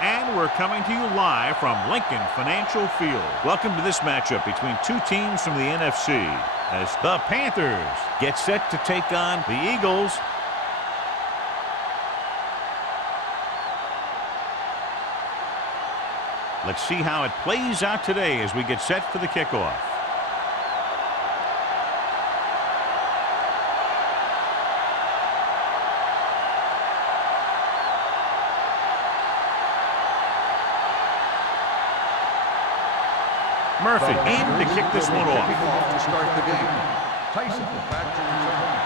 And we're coming to you live from Lincoln Financial Field. Welcome to this matchup between two teams from the NFC as the Panthers get set to take on the Eagles. Let's see how it plays out today as we get set for the kickoff. Murphy in to kick this one off. To start the game. Tyson back to return.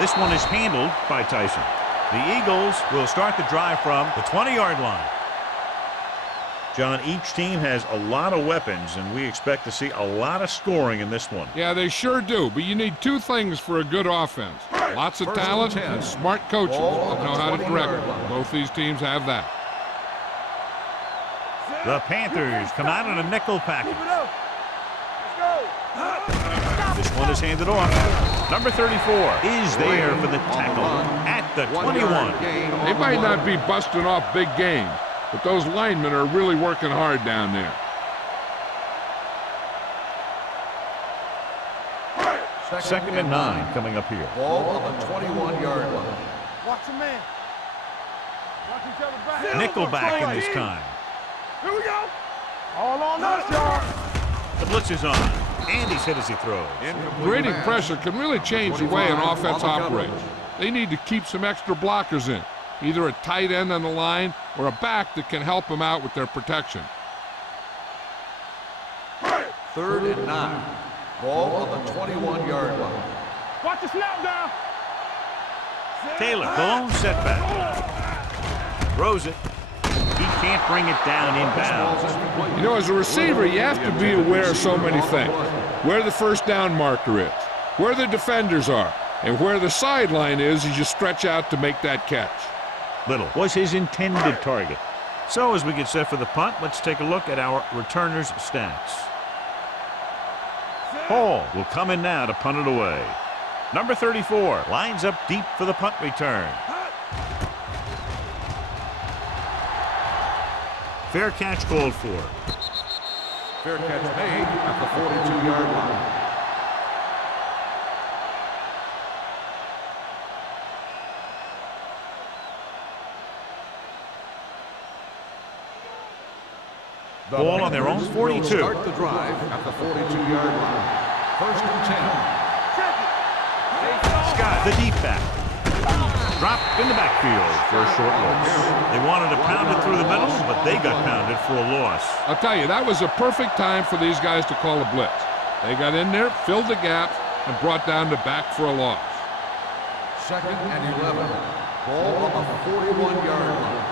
This one is handled by Tyson. The Eagles will start the drive from the 20-yard line. John, each team has a lot of weapons, and we expect to see a lot of scoring in this one. Yeah, they sure do, but you need two things for a good offense. Lots of talent and smart coaches that know how to direct it. Both these teams have that. The Panthers come out in a nickel package. This one is handed off. Number 34 is there for the tackle at the 21. They might not be busting off big games, but those linemen are really working hard down there. Second and 9 coming up here. Ball on the 21-yard line. Watch a man. Watch each other back. Nickel back in this time. Here we go. All on us, y'all. The blitz is on. And he's hit as he throws. Creating pressure can really change the way an offense operates. They need to keep some extra blockers in, either a tight end on the line or a back that can help them out with their protection. Third and 9. Ball on the 21-yard line. Watch the snap down. Taylor, the lone setback. Throws it. He can't bring it down inbounds. You know, as a receiver, you have to be aware of so many things. Where the first down marker is, where the defenders are, and where the sideline is as you stretch out to make that catch. Little was his intended target. So as we get set for the punt, let's take a look at our returners' stats. Hall will come in now to punt it away. Number 34 lines up deep for the punt return. Fair catch called for. Fair catch made at the 42-yard line. Ball on their own 42. Start the drive at the 42-yard line. First and 10. Scott, the deep back. Dropped in the backfield for a short loss. They wanted to pound it through the middle, but they got pounded for a loss. I'll tell you, that was a perfect time for these guys to call a blitz. They got in there, filled the gaps, and brought down the back for a loss. Second and 11. Ball on the 41-yard line.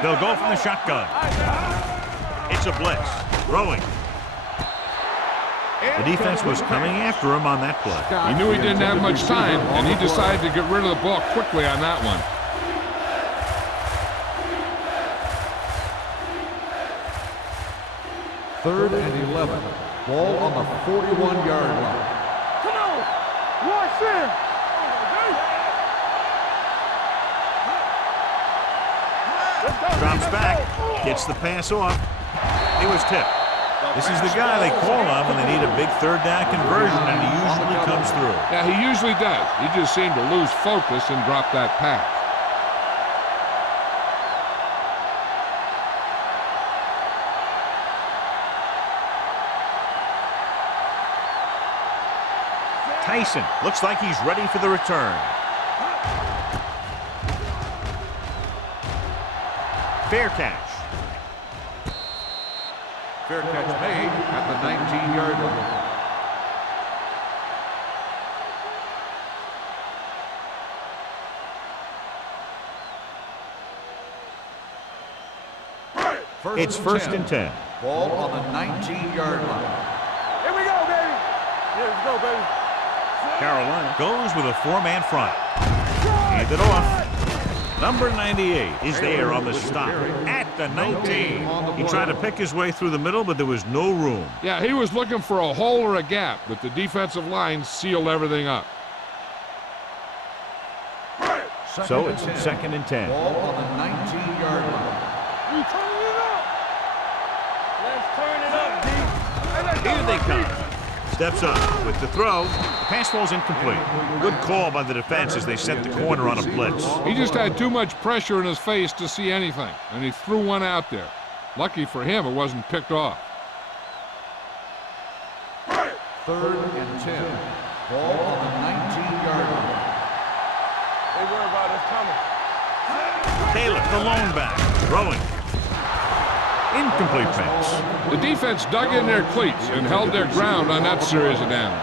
They'll go from the shotgun. It's a blitz. Throwing. The defense was coming after him on that play. He knew he didn't have much time, and he decided to get rid of the ball quickly on that one. Third and 11. Ball on the 41-yard line. Come on. Watch it. Drops back. Gets the pass off. It was tipped. This is the guy they call on when they need a big third down conversion, and he usually comes through. Yeah, he usually does. He just seemed to lose focus and drop that pass. Tyson looks like he's ready for the return. Fair catch. Fair catch made at the 19-yard line. It's first and 10. Ball on the 19-yard line. Here we go, baby. Here we go, baby. Carolina goes with a four-man front. Hand it off. Number 98 is there on the stop at the 19. He tried to pick his way through the middle, but there was no room. Yeah, he was looking for a hole or a gap, but the defensive line sealed everything up. So it's 2nd and 10. Ball on the 19-yard line. You turn it up. Let's turn it up, D. Hey, let's go, Here they Murphy. come. Steps up with the throw. The pass falls incomplete. Good call by the defense as they sent the corner on a blitz. He just had too much pressure in his face to see anything, and he threw one out there. Lucky for him, it wasn't picked off. 3rd and 10. Ball on the 19-yard line. They worry about us coming. Taylor, the lone back, throwing. Incomplete pass. The defense dug in their cleats and held their ground on that series of downs.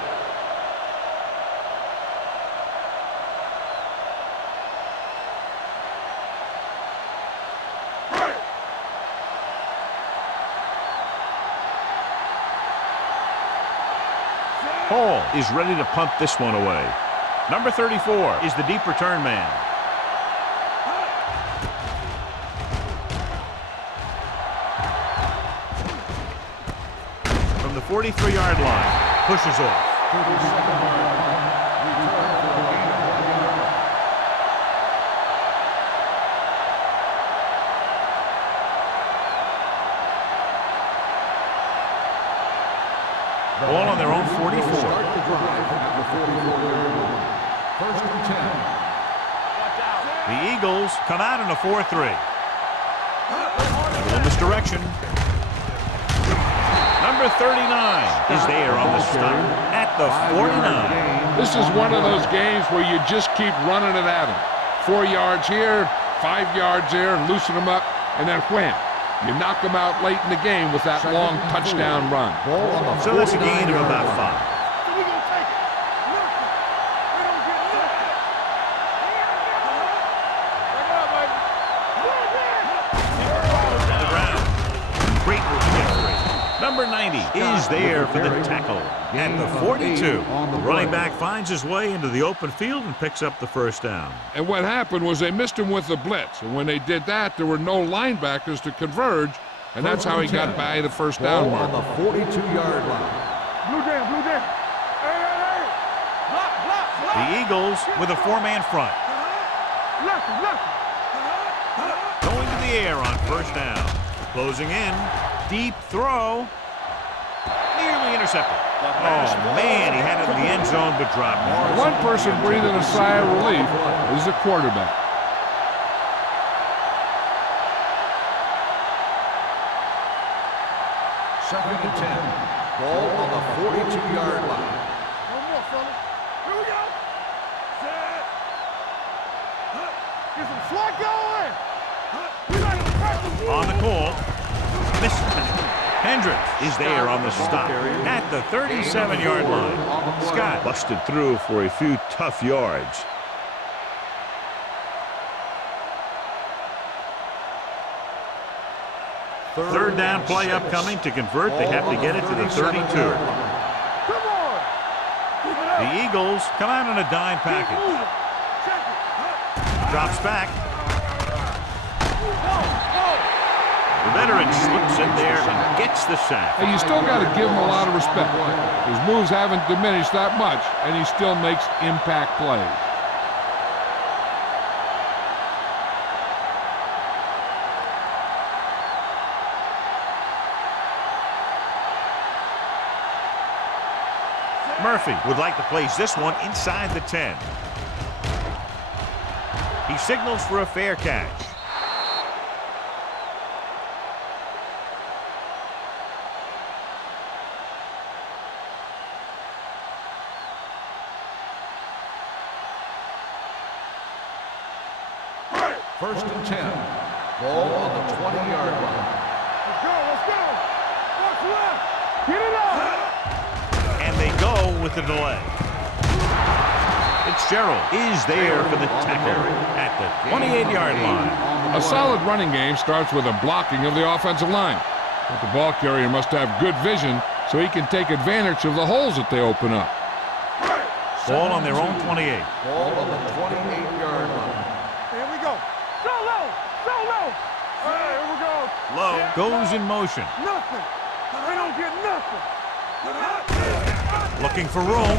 Hall is ready to punt this one away. Number 34 is the deep return man. From the 43-yard line, pushes off. 37-yard line. Return for a gain of 1 yard. Ball on their own 44. Start the drive at the 44-yard line. 1st and 10. The Eagles come out in a 4-3. A little misdirection. Number 39 is there on the stop at the 49. This is one of those games where you just keep running it at them. 4 yards here, 5 yards there, and loosen them up, and then wham. You knock them out late in the game with that long touchdown run. Ball on the So that's a gain of 49-yard about line. 5. We gonna take it. Nothing. We don't get nothing. Bring it up, baby. On the ground. Great trajectory. Number 90 is there for the tackle at the 42. The running back finds his way into the open field and picks up the first down. And what happened was they missed him with the blitz. And when they did that, there were no linebackers to converge. And that's how he got by the first down Ball on mark. the 42-yard line. Blue jam, blue jam. Hey, hey, hey. Block, block, block. The Eagles with a 4-man front. Left, left. Going to the air on first down. Closing in. Deep throw. Nearly intercepted. Oh, man, he had it in the end zone but dropped it. One person breathing a sigh of relief is the quarterback. Second and 10. Ball on the 42-yard line. One more, fella. Here we go. Set. Get some swat going. We like to practice. On the call. Missed. Hendricks is there on the stop at the 37-yard line. Scott busted through for a few tough yards. Third down play upcoming. To convert, they have to get it to the 32. Come on. Keep it up. The Eagles come out in a dime Keep package. moving. Check it. Drops back. Go, go. The veteran slips in there and gets the sack. Hey, you still got to give him a lot of respect. His moves haven't diminished that much, and he still makes impact plays. Murphy would like to place this one inside the 10. He signals for a fair catch. First and 10. Ball on the 20-yard line. Let's go, let's go. What's left? Get it up. And they go with the delay. Fitzgerald is there for the tackle at the 28-yard line. A solid running game starts with a blocking of the offensive line. But the ball carrier must have good vision so he can take advantage of the holes that they open up. Ball on their own 28. Ball on the 28-yard line. Here we go. So low, so low. Hey, here we go. Low goes in motion. Nothing. We don't get nothing. Looking for room.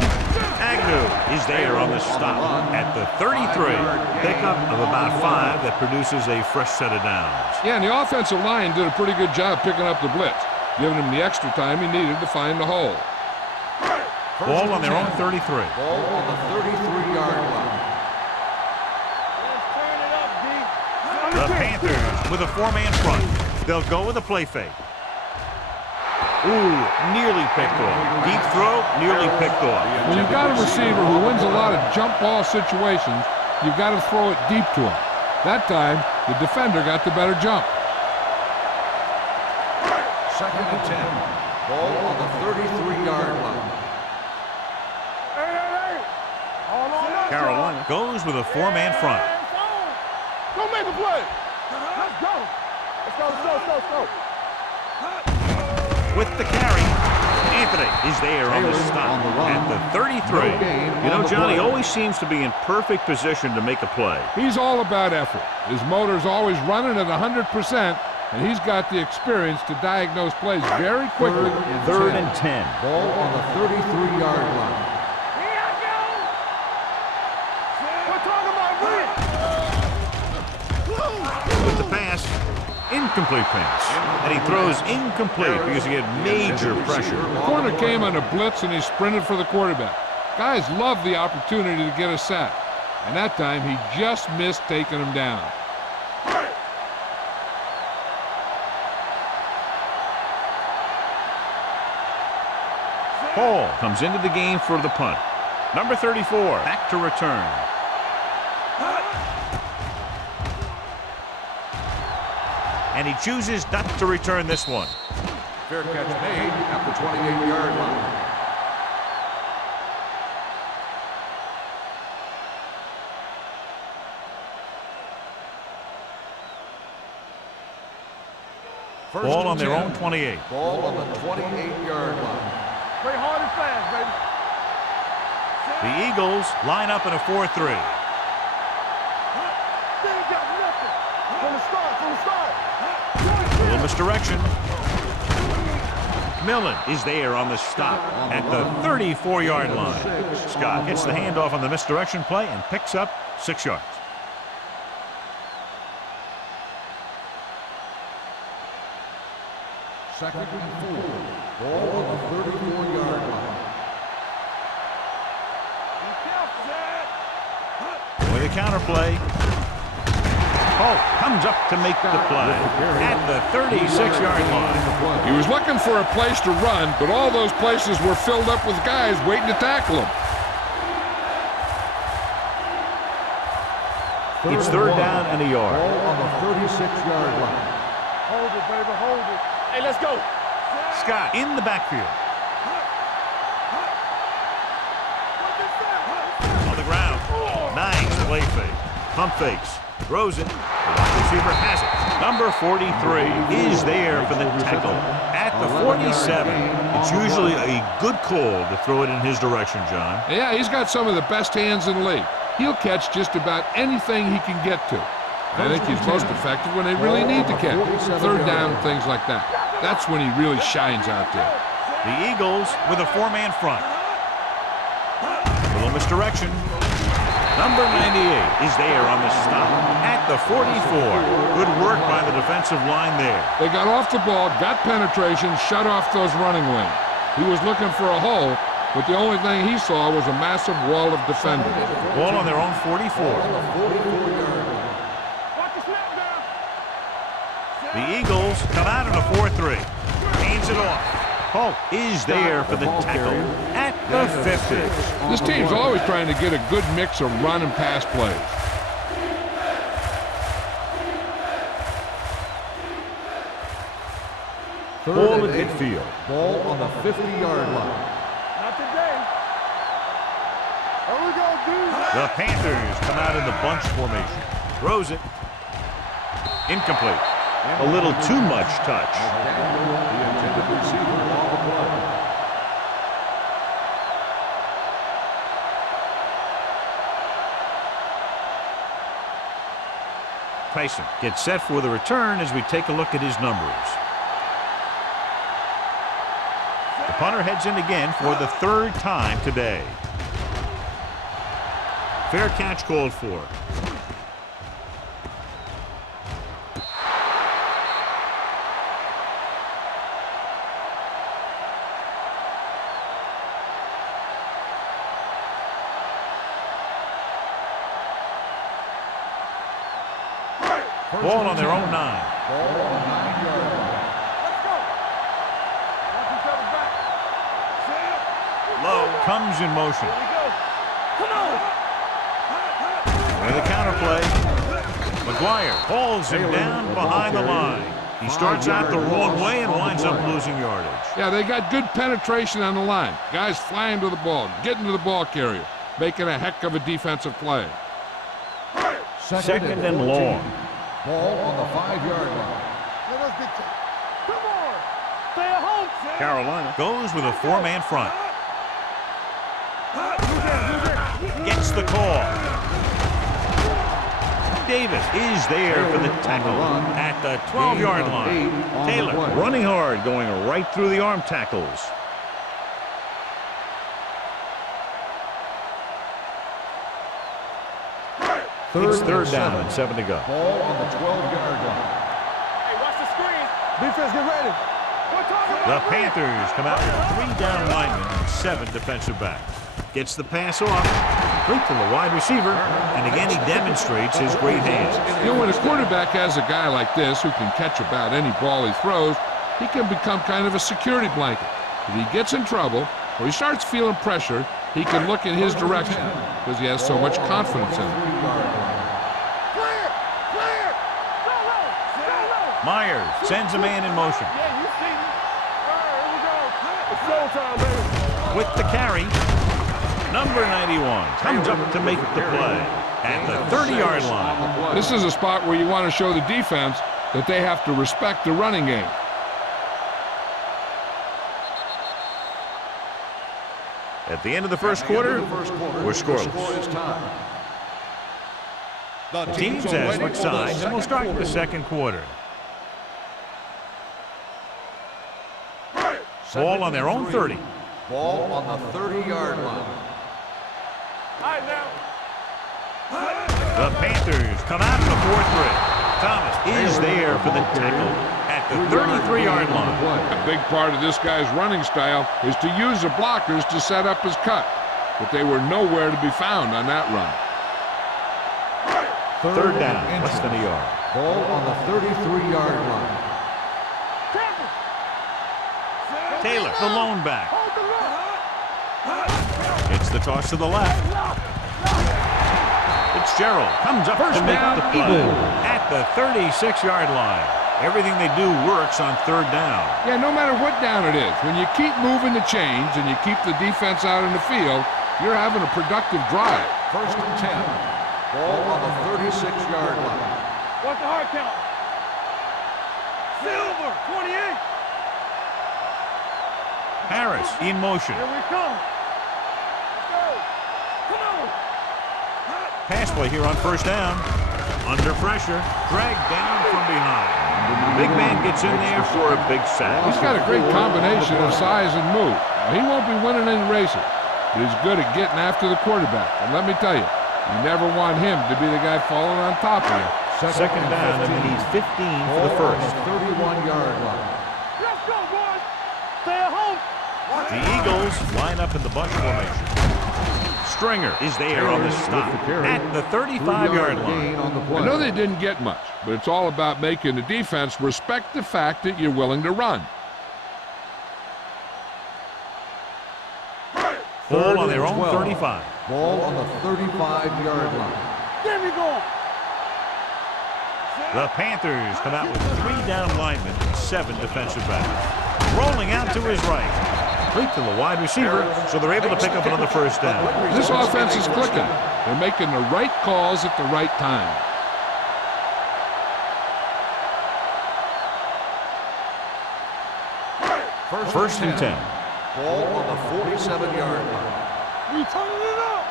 Agnew is there on the stop at the 33. Pickup of about 5 that produces a fresh set of downs. Yeah, and the offensive line did a pretty good job picking up the blitz, giving him the extra time he needed to find the hole. Ball on their own 33. Ball on the 33-yard line. Let's turn it up, D. The Panthers with a 4-man front. They'll go with a play fake. Ooh, nearly picked off. Deep throw, nearly picked off. When you've got a receiver who wins a lot of jump ball situations, you've got to throw it deep to him. That time, the defender got the better jump. 2nd and 10. Ball on the 33-yard line. Hey. Hold on up, Carolina goes with a 4-man front. Go make a play. Let's go. Let's go. With the carry, Anthony is there on the stop at the 33. You know, Johnny always seems to be in perfect position to make a play. He's all about effort. His motor's always running at 100%, and he's got the experience to diagnose plays very quickly. 3rd and 10. Ball on the 33-yard line. Here I go. We're talking about With the pass, incomplete pass. And he throws incomplete because he had major pressure. The corner came on a blitz, and he sprinted for the quarterback. Guys love the opportunity to get a sack, and that time he just missed taking him down. Hall comes into the game for the punt. Number 34, back to return. And he chooses not to return this one. Fair catch made at the 28-yard line. Ball on their own 28. Ball on the 28-yard line. Play hard and fast, baby. The Eagles line up in a 4-3. They ain't got nothing. From the start. A little misdirection. Millen is there on the stop at the 34-yard line. Scott gets the handoff on the misdirection play and picks up 6 yards. Second and 4. Ball on the 34-yard line. With a counter play. Holt comes up to make the play at the 36-yard line. He was looking for a place to run, but all those places were filled up with guys waiting to tackle him. It's 3rd down and a yard. Ball on the 36-yard line. Hold it, baby, hold it. Hey, let's go. Scott in the backfield. On the ground. Nice play fake. Pump fakes. Throws it. The wide receiver has it. Number 43 is there for the tackle at the 47. It's usually a good call to throw it in his direction, John. Yeah, he's got some of the best hands in the league. He'll catch just about anything he can get to. I think he's most effective when they really need to catch. 3rd down, things like that. That's when he really shines out there. The Eagles with a 4-man front. A little misdirection. Number 98 is there on the stop at the 44. Good work by the defensive line there. They got off the ball, got penetration, shut off those running lanes. He was looking for a hole, but the only thing he saw was a massive wall of defenders. Ball on their own 44. The Eagles come out in a 4-3. Hands it off. Holt is there for the tackle at the 50. This team's always trying to get a good mix of run and pass plays. Ball at midfield. Ball on the 50-yard line. Not today. Here we go, dude. The Panthers come out in the bunch formation. Throws it. Incomplete. A little too much touch. Daniel, the intended receiver on the play. Tyson gets set for the return as we take a look at his numbers. The punter heads in again for the third time today. Fair catch called for. Ball on their own 9. Ball on the 9-yard line. Let's go. Watch each other back. Low comes in motion. Here we go. Come on. And the counterplay. McGuire hauls him down behind the line. He starts out the wrong way and winds up losing yardage. Yeah, they got good penetration on the line. Guys flying to the ball, getting to the ball carrier, making a heck of a defensive play. Second and long. Ball on the 5-yard line. Let us get you. Come on. Stay at home, Sam. Carolina goes with a 4-man front. Gets the call. Davis is there for the tackle at the 12-yard line. Taylor running hard, going right through the arm tackles. It's third down and 7 to go. Ball on the 12-yard line. Hey, watch the screen. Defense, get ready. The Panthers come out with 3 down linemen and 7 defensive backs. Gets the pass off, complete to the wide receiver, and again he demonstrates his great hands. You know, when a quarterback has a guy like this who can catch about any ball he throws, he can become kind of a security blanket. If he gets in trouble or he starts feeling pressure, he can look in his direction because he has so much confidence in him. Clear. Clear. Go low. Go low. Myers sends a man in motion. Yeah, you see me. All right, here we go. It's showtime, baby. With the carry, number 91 comes up to make the play at the 30-yard line. This is a spot where you want to show the defense that they have to respect the running game. At the end of the first quarter, we're scoreless. The teams have switched sides, and we'll start the second quarter. Ball on their own 30. Ball on the 30-yard line. All right, now. The Panthers come out in the 4-3. Thomas is there for the tackle at the 33-yard line. A big part of this guy's running style is to use the blockers to set up his cut, but they were nowhere to be found on that run. Third down, less than a yard. Ball on the 33-yard line. Taylor, the lone back. Hold the line. It's the toss to the left. Fitzgerald comes up to make the play at the 36-yard line. Everything they do works on third down. Yeah, no matter what down it is, when you keep moving the chains and you keep the defense out in the field, you're having a productive drive. First and 10. Ball on the 36-yard line. Watch the hard count. Silver, 28. Harris in motion. Here we come. Let's go. Come on. Pass play here on first down. Under pressure, dragged down from behind. Big man gets in there for a big sack. He's got a great combination of size and move. Now, he won't be winning any races, but he's good at getting after the quarterback. And let me tell you, you never want him to be the guy falling on top of you. Second down, and he needs 15 for the first. 31-yard line. Let's go, boys. Stay at home. The Eagles line up in the bunch formation. Stringer is there on the stop at the 35-yard line. I know they didn't get much, but it's all about making the defense respect the fact that you're willing to run. Ball on their own 35. Ball on the 35-yard line. There we go. The Panthers come out with 3 down linemen and 7 defensive backs. Rolling out to his right. Complete to the wide receiver, so they're able to pick up another first down. This offense is clicking. They're making the right calls at the right time. First and 10. Ball on the 47-yard line. We turning it up.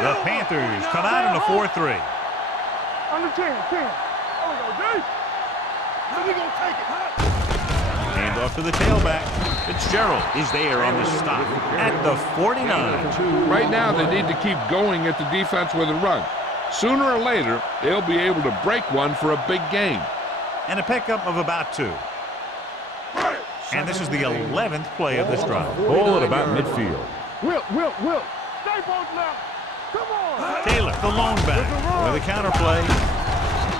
The Panthers come out in a 4-3. Under 10. Oh, no, Dave. So we gonna take it. And Handoff to the tailback. Fitzgerald is there on the stop at the 49. Right now, they need to keep going at the defense with a run. Sooner or later, they'll be able to break one for a big gain. And a pickup of about 2. And this is the 11th play of this drive. Ball at about midfield. Wilt. Stay both left. Come on. Taylor, the lone back, with a counterplay.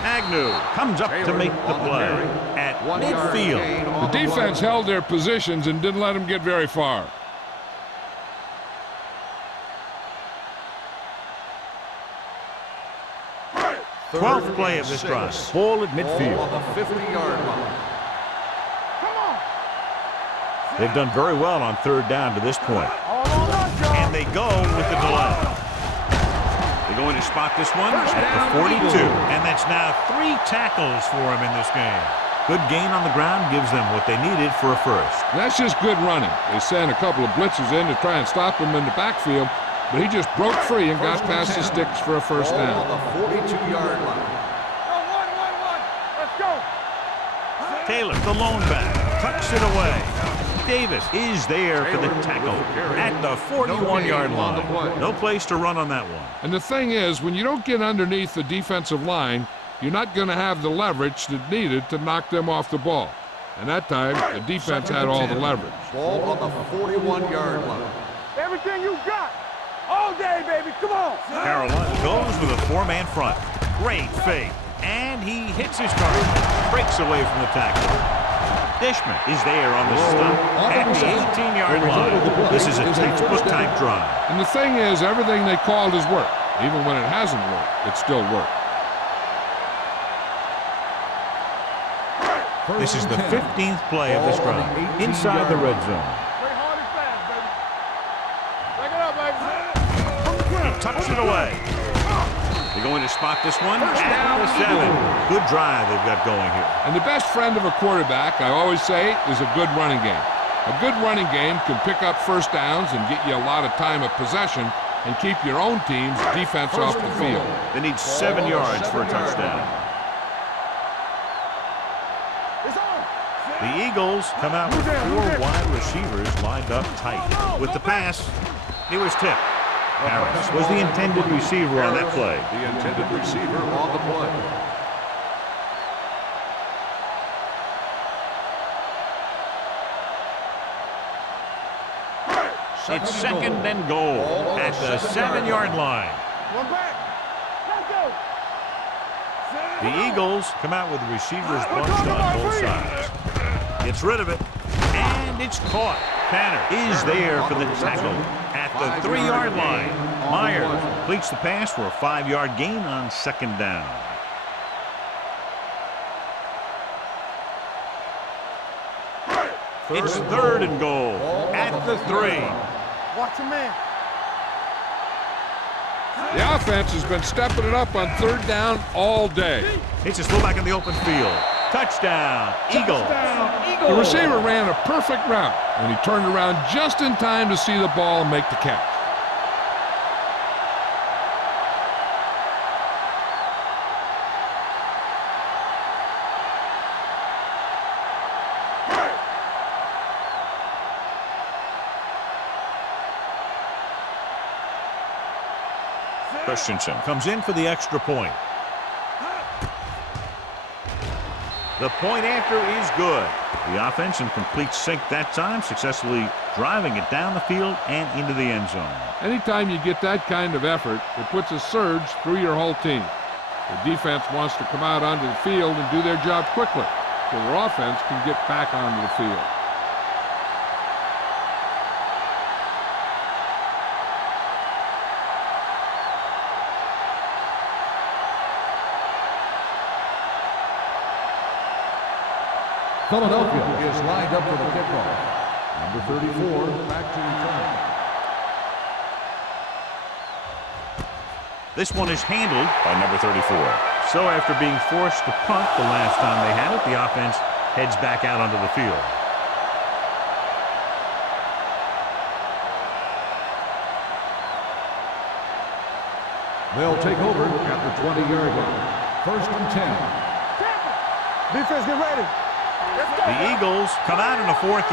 Agnew comes up to make the play at midfield. The defense held their positions and didn't let them get very far. Twelfth play of this drive. Ball at midfield. On the 50-yard line. Come on. They've done very well on third down to this point. All on us, y'all. And they go with the delay. They're going to spot this one at the 42. And that's now 3 tackles for him in this game. Good gain on the ground gives them what they needed for a first. That's just good running. They sent a couple of blitzes in to try and stop him in the backfield, but he just broke free and got past the sticks for a first down. On the 42-yard line. Go, 1. Let's go. Taylor, the lone back, tucks it away. Davis is there for the tackle at the 41-yard line. No place to run on that one. And the thing is, when you don't get underneath the defensive line, you're not going to have the leverage that's needed to knock them off the ball. And that time, the defense had all the leverage. Ball on the 41-yard line. Everything you got. All day, baby. Come on. Carolina goes with a 4-man front. Great fake. And he hits his target. Breaks away from the tackle. Dishman is there on the stop at the 18-yard line. This is a textbook-type drive. And the thing is, everything they called has worked. Even when it hasn't worked, it still worked. This is the 15th play of this drive. Inside the red zone. Play hard and fast, baby. Back it up, baby. He tucks it away. They're going to spot this one at the 7. Good drive they've got going here. And the best friend of a quarterback, I always say, is a good running game. A good running game can pick up first downs and get you a lot of time of possession and keep your own team's defense off the field. They need 7 yards for a touchdown. The Eagles come out with 4 wide receivers lined up tight. With the pass, it was tipped. Harris was the intended receiver on that play. The intended receiver on the play. It's second and goal at the 7-yard line. One back. Let's go. The Eagles come out with receivers bunched on both sides. Gets rid of it, and it's caught. Tanner is there for the tackle at the 3-yard line. Myers completes the pass for a 5-yard gain on second down. It's third and goal at the 3. Watch your man. The offense has been stepping it up on third down all day. It's a fullback in the open field. Touchdown, Eagles. The receiver ran a perfect route, and he turned around just in time to see the ball and make the catch. Christensen comes in for the extra point. The point after is good. The offense in complete sync that time, successfully driving it down the field and into the end zone. Anytime you get that kind of effort, it puts a surge through your whole team. The defense wants to come out onto the field and do their job quickly, so their offense can get back onto the field. Philadelphia is lined up for the kickoff. Number 34, back to return. This one is handled by number 34. So after being forced to punt the last time they had it, the offense heads back out onto the field. They'll take over at the 20-yard line. First and 10. Defense, get ready. The Eagles come out in a 4-3.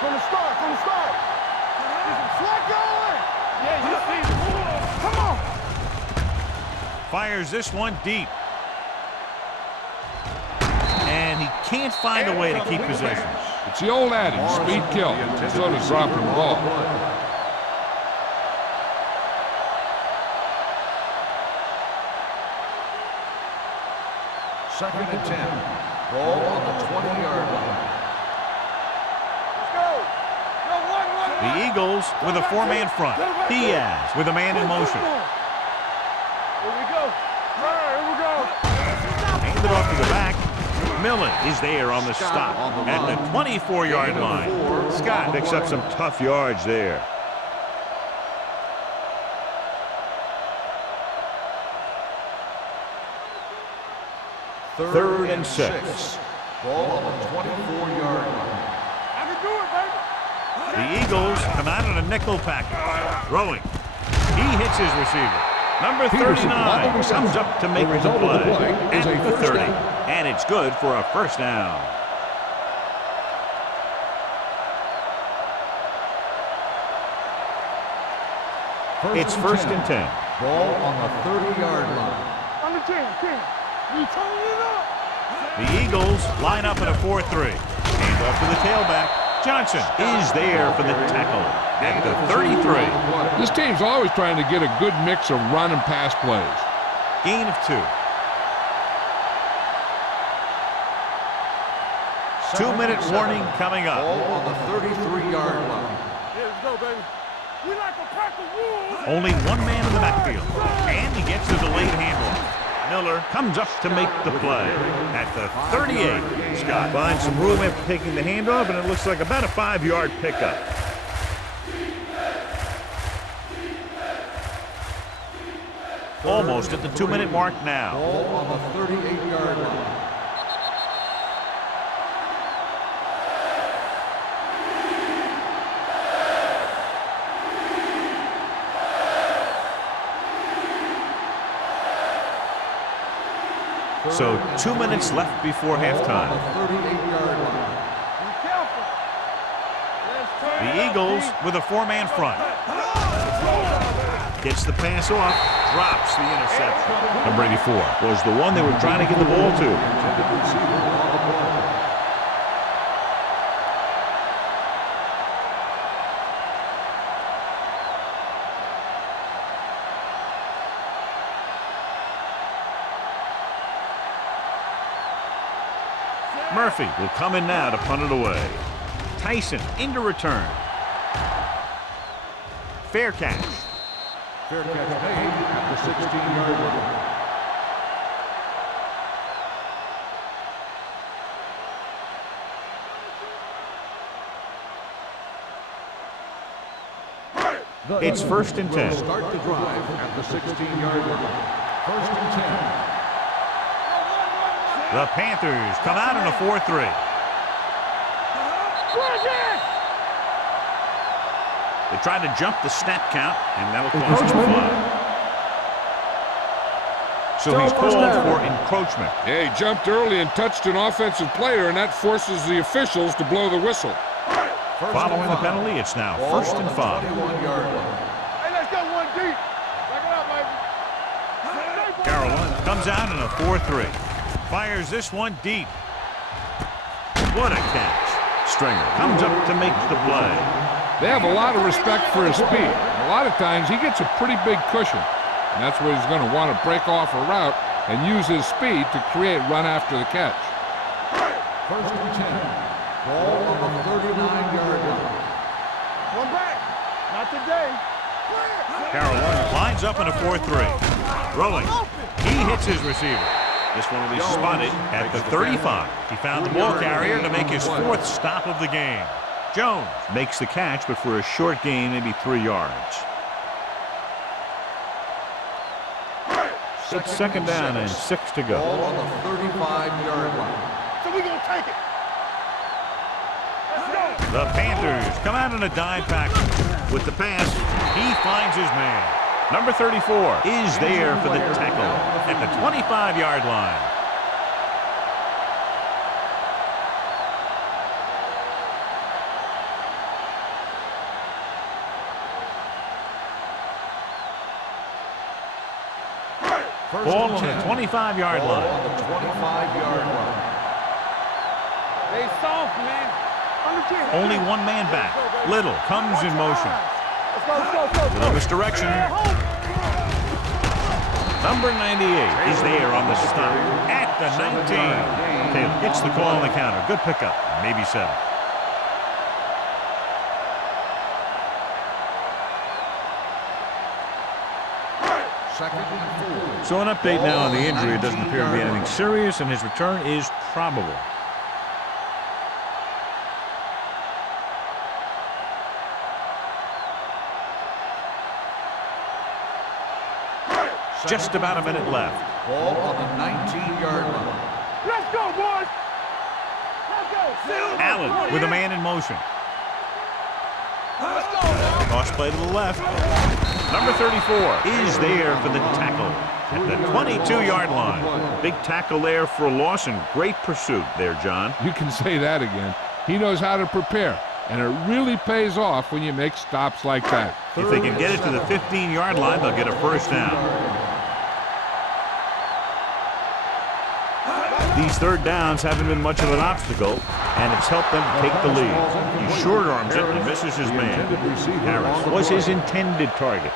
From the start, from the start. Flat going. Yeah, you see it. Come on. Fires this one deep. And he can't find a way to keep possession. It's the old adage, speed kills. So does dropping the ball. Second and 10. Ball on the 20-yard line. Let's go. Go, one. The Eagles with a four-man front. Diaz with a man in motion. Here we go. All right, here we go. Handed off to the back. Millen is there on the stop at the 24-yard line. Scott picks up some tough yards there. Third and 6. Ball on the 24-yard line. I can do it, baby. The Eagles come out in a nickel package. Throwing. He hits his receiver. Number 39 comes up to make the play at the 30. And it's good for a first down. It's first and 10. Ball on the 30-yard line. On the 10. You turning it up. The Eagles line up in a 4-3. Hand off to the tailback. Johnson is there for the tackle at the 33. This team's always trying to get a good mix of run and pass plays. Gain of 2. 2-minute warning coming up. Ball on the 33-yard line. Yeah, let's go, baby. We like a pack of wolves. Only one man in the backfield. And he gets the delayed handoff. Miller comes up to make the play at the 38. Scott finds some room after taking the handoff, and it looks like about a 5-yard pickup. Almost at the 2-minute mark now. Ball on the 38-yard line. So 2 minutes left before halftime. Ball on the 38-yard line. Be careful. Let's turn it The up, Eagles D. with a four-man front. Gets the pass off, drops the interception. Number 84 was the one they were trying to get the ball to. Intended receiver on the play. Murphy will come in now to punt it away. Tyson into return. Fair catch. Fair catch made at the 16-yard line. It's first and 10. Start the drive at the 16-yard line. First and 10. The Panthers come out in a 4-3. They tried to jump the snap count, and that'll cost him a flag. So he's called for encroachment. Yeah, he jumped early and touched an offensive player, and that forces the officials to blow the whistle. Following the penalty, it's now first and 5. 21-yard line. Hey, let's go one deep. Back it up, baby. Carolina comes out in a 4-3. Fires this one deep. What a catch. Stringer comes up to make the play. They have a lot of respect for his speed. A lot of times he gets a pretty big cushion, and that's where he's going to want to break off a route and use his speed to create run after the catch. First and 10. Ball on the 39-yard line. One back. Not today. Carolina lines up in a 4-3. Rolling. He hits his receiver. This one will be spotted at the 35. He found the ball carrier to make his 4th stop of the game. Jones makes the catch, but for a short gain, maybe 3 yards. It's second down and 6 to go. Ball on the 35-yard line. So we gonna take it. Let's go. The Panthers come out in a dime package. With the pass, he finds his man. Number 34 is there for the tackle at the 25-yard line. Ball on the 25-yard Ball line. on the 25-yard line. Stay soft, man. Only one man back. Little comes in motion. Let's go, let's go, let's go. Little misdirection. Number 98 is there on the stop at the 19. Taylor hits the call on the counter. Good pickup. Maybe 7. Second and 4. So an update now on the injury. It doesn't appear to be anything serious, and his return is probable. Just about a minute left. Ball on the 19-yard line. Let's go, boys. Let's go. Allen with a man in motion. Let's go now. Cross play to the left. Number 34 is there for the tackle at the 22-yard line. Big tackle there for a loss and great pursuit there, John. You can say that again. He knows how to prepare, and it really pays off when you make stops like that. If they can get it to the 15-yard line, they'll get a first down. These third downs haven't been much of an obstacle, and it's helped them to take the lead. He short arms it and misses his man. Harris was his intended target.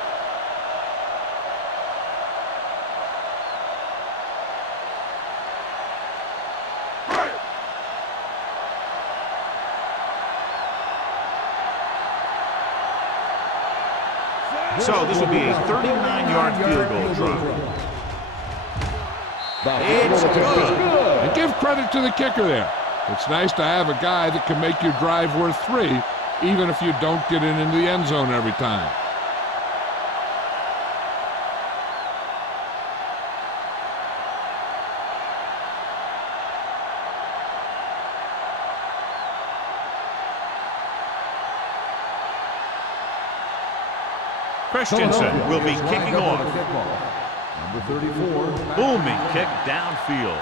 So this will be a 39-yard field goal try. It's good. And give credit to the kicker there. It's nice to have a guy that can make your drive worth 3, even if you don't get it into the end zone every time. Christensen will be kicking off. Number 34. Booming kick downfield.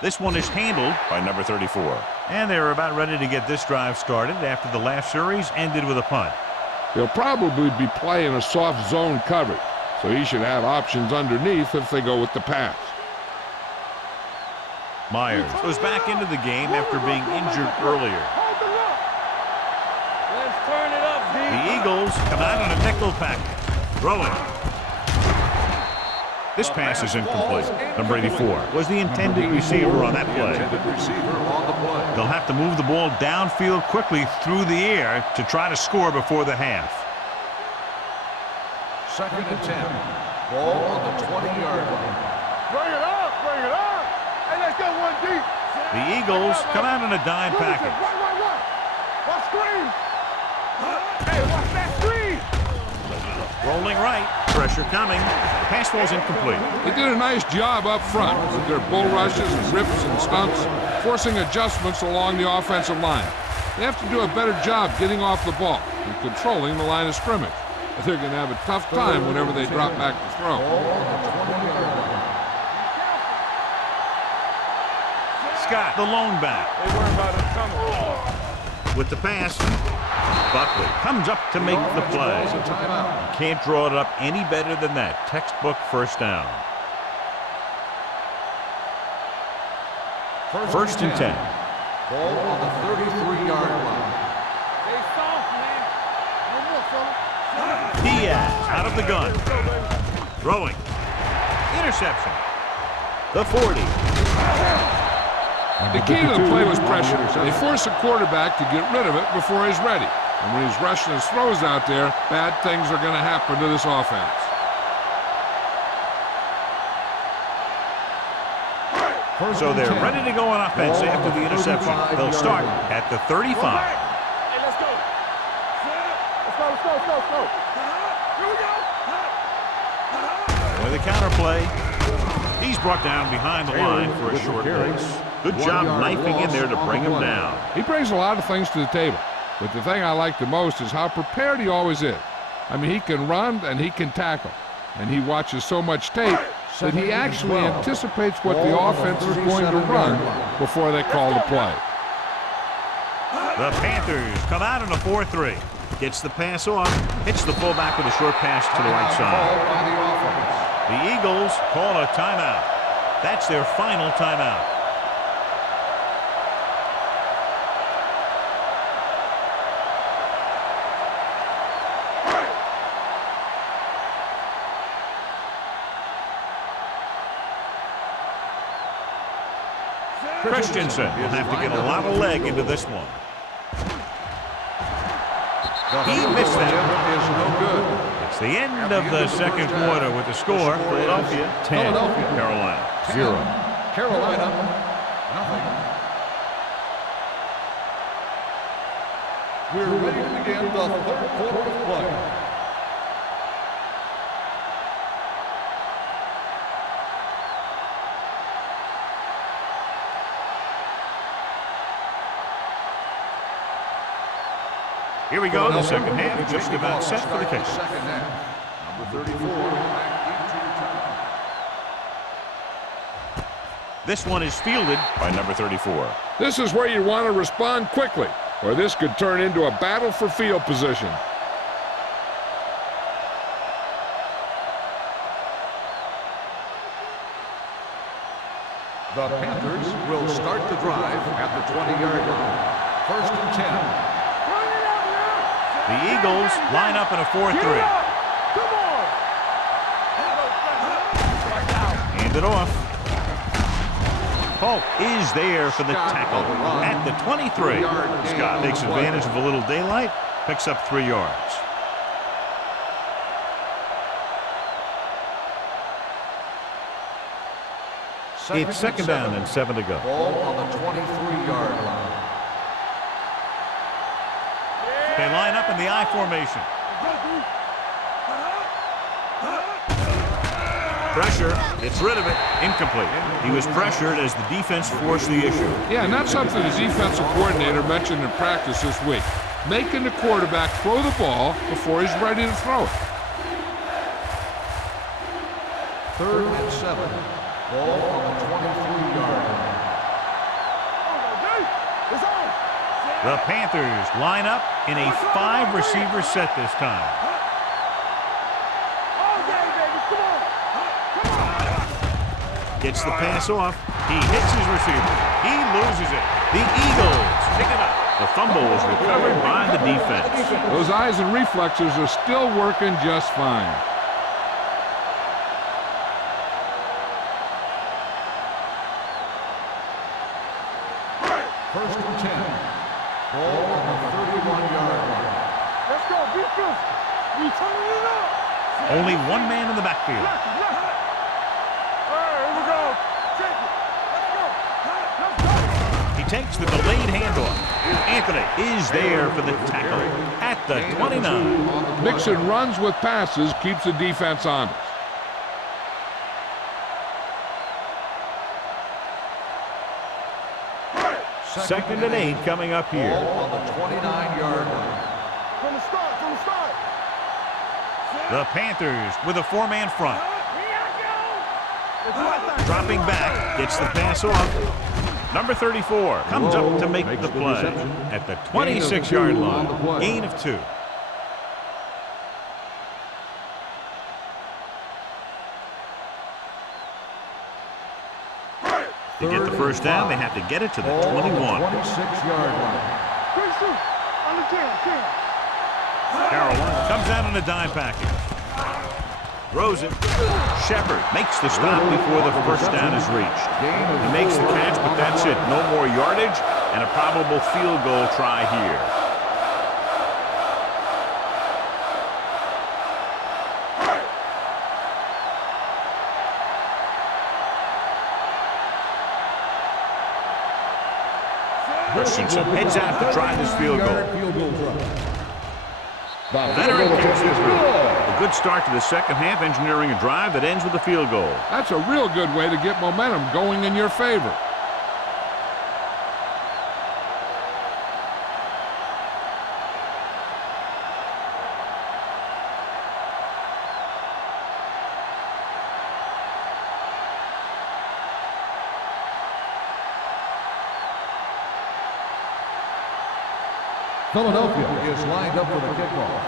This one is handled by number 34. And they're about ready to get this drive started after the last series ended with a punt. They'll probably be playing a soft zone coverage, so he should have options underneath if they go with the pass. Myers goes back into the game after being injured earlier. Let's turn it up, D. The Eagles come out in a nickel package. Throwing. This pass is incomplete. Number 84 was the intended receiver on that play. They'll have to move the ball downfield quickly through the air to try to score before the half. Second and 10. Ball on the 20-yard line. Bring it up, bring it up. Hey, let's go one deep. The Eagles come out in a dime package. Watch screen. Hey, watch that screen. Rolling right. Pressure coming. The pass falls incomplete. They did a nice job up front with their bull rushes and rips and stunts, forcing adjustments along the offensive line. They have to do a better job getting off the ball and controlling the line of scrimmage. They're going to have a tough time whenever they drop back to throw. Scott, the lone back. They worry about us coming. With the pass, Buckley comes up to make the play. Can't draw it up any better than that. Textbook first down. First and 10. Ball on the 33-yard line. Stay soft, man. No more, fella. Diaz out of the gun. Throwing. Interception. The 40. The key to the play was pressure. They force the quarterback to get rid of it before he's ready. And when he's rushing his throws out there, bad things are going to happen to this offense. So they're ready to go on offense after the interception. They'll start at the 35. Hey, let's go. Let's go. Here we go. With a counter play, he's brought down behind the line for a short pass. Good job knifing in there to bring him down. He brings a lot of things to the table, but the thing I like the most is how prepared he always is. I mean, he can run and he can tackle, and he watches so much tape that he actually anticipates what the offense is going to run before they call the play. The Panthers come out in a 4-3. Gets the pass off. Hits the fullback with a short pass to the right side. Called by the offense. The Eagles call a timeout. That's their final timeout. Christensen will have to get a lot of leg into this one. He missed that. Is no good. It's the end of the second quarter with the score. Philadelphia 10, Carolina 0. Carolina, nothing. We're ready to begin the third quarter of play. Here we go, the second half, just about set for the kick. Second half. Number 34 back into return. This one is fielded by number 34. This is where you want to respond quickly, or this could turn into a battle for field position. The Panthers will start the drive at the 20-yard line. First and 10. The Eagles line up in a 4-3. Hand it off. Polk is there for the tackle at the 23. Scott takes advantage of a little daylight, picks up 3 yards. It's second down and 7 to go. Ball on the 23-yard line. They line up in the I formation. Pressure, gets rid of it, incomplete. He was pressured as the defense forced the issue. Yeah, and that's something the defensive coordinator mentioned in practice this week. Making the quarterback throw the ball before he's ready to throw it. Third and 7. Ball on the 23-yard line. The Panthers line up in a 5-receiver set this time. Gets the pass off. He hits his receiver. He loses it. The Eagles pick it up. The fumble was recovered by the defense. Those eyes and reflexes are still working just fine. First and 10. Ball on the 31-yard line. Let's go, defense. We turning it up. Only one man in the backfield. All right, here we go. Take it. Let's go. Let's go. He takes the delayed handoff. Anthony is there for the tackle at the 29. Mixing runs with passes keeps the defense honest. Second and 8 coming up here. Ball on the 29-yard line. From the start, from the start. The Panthers with a 4-man front. It's my thing. Dropping back, gets the pass off. Number 34 comes up to make the play at the 26-yard line. Gain of 2. To get the first down, they have to get it to the 21. 26-yard line. Quick shoot. On the jam. Carolina comes out in a dime package. Throws it. Shepard makes the stop before the first down is reached. He makes the catch, but that's it. No more yardage and a probable field goal try here. Christensen heads out to try this field goal. Veteran kicks it through. A good start to the second half, engineering a drive that ends with a field goal. That's a real good way to get momentum going in your favor. Philadelphia is lined up for the kickoff.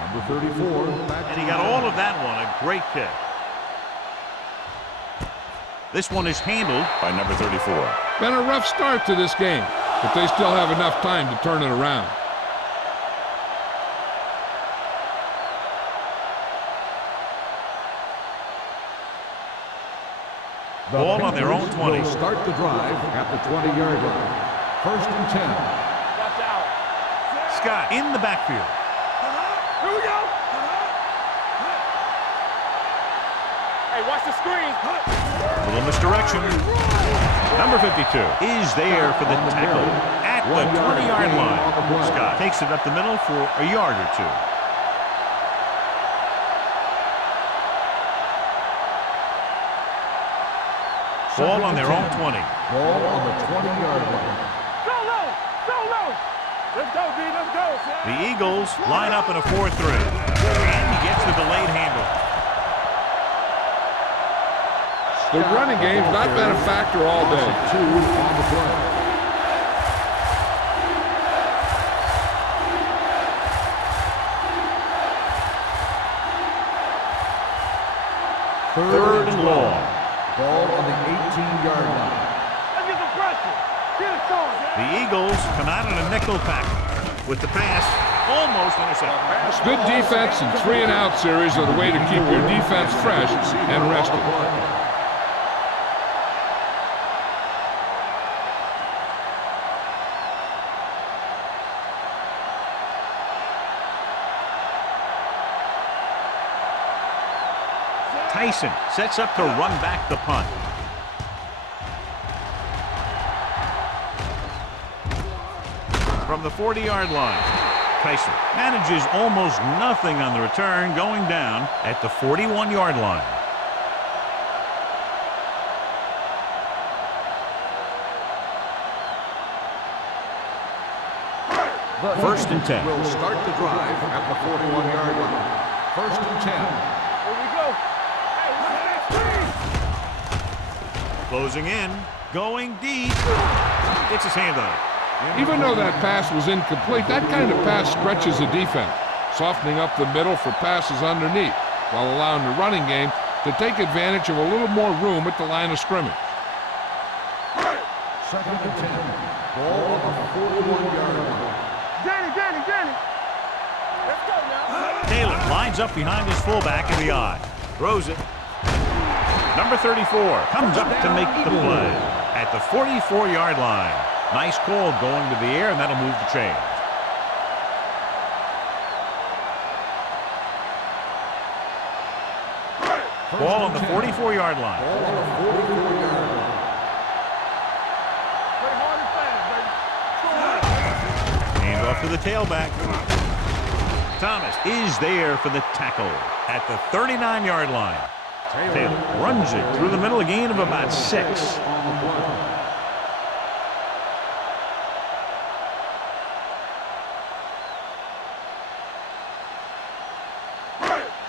Number 34. And he got all of that one. A great kick. This one is handled by number 34. Been a rough start to this game, but they still have enough time to turn it around. Ball on their own 20. Will start the drive at the 20-yard line. First and 10. Watch out. Scott in the backfield. Here we go. Hey, watch the screen. Little misdirection. Number 52 is there for the tackle at the 20-yard line. Scott takes it up the middle for a yard or two. Ball on their own 20. Ball on the 20-yard line. Go low. Go low. Let's go, D. Let's go. The Eagles line up in a 4-3. And he gets the delayed handle. The running game's not been a factor all day. 2 on the play. Third and long. Ball on the 18-yard line. Let's get some pressure. Get it going. The Eagles come out in a nickel package with the pass almost intercepted. Good defense and 3-and-out series are the way to keep your defense fresh and rested. Tyson sets up to run back the punt. From the 40-yard line, Tyson manages almost nothing on the return, going down at the 41-yard line. First and 10. Will start the drive at the 41-yard line. First and 10. Here we go. Closing in, going deep. Gets his hand on it. Even though that pass was incomplete, that kind of pass stretches the defense, softening up the middle for passes underneath, while allowing the running game to take advantage of a little more room at the line of scrimmage. Second and 10. Ball on the 41-yard line. Danny. Let's go now. Taylor lines up behind his fullback in the I. Throws it. Number 34 comes up to make the play at the 44-yard line. Nice call going to the air, and that'll move the chains. Ball on the 44-yard line. Ball on the 44-yard line. Play hard and fast, baby. Hand off to the tailback. Thomas is there for the tackle at the 39-yard line. Taylor runs it through the middle, a gain of about 6.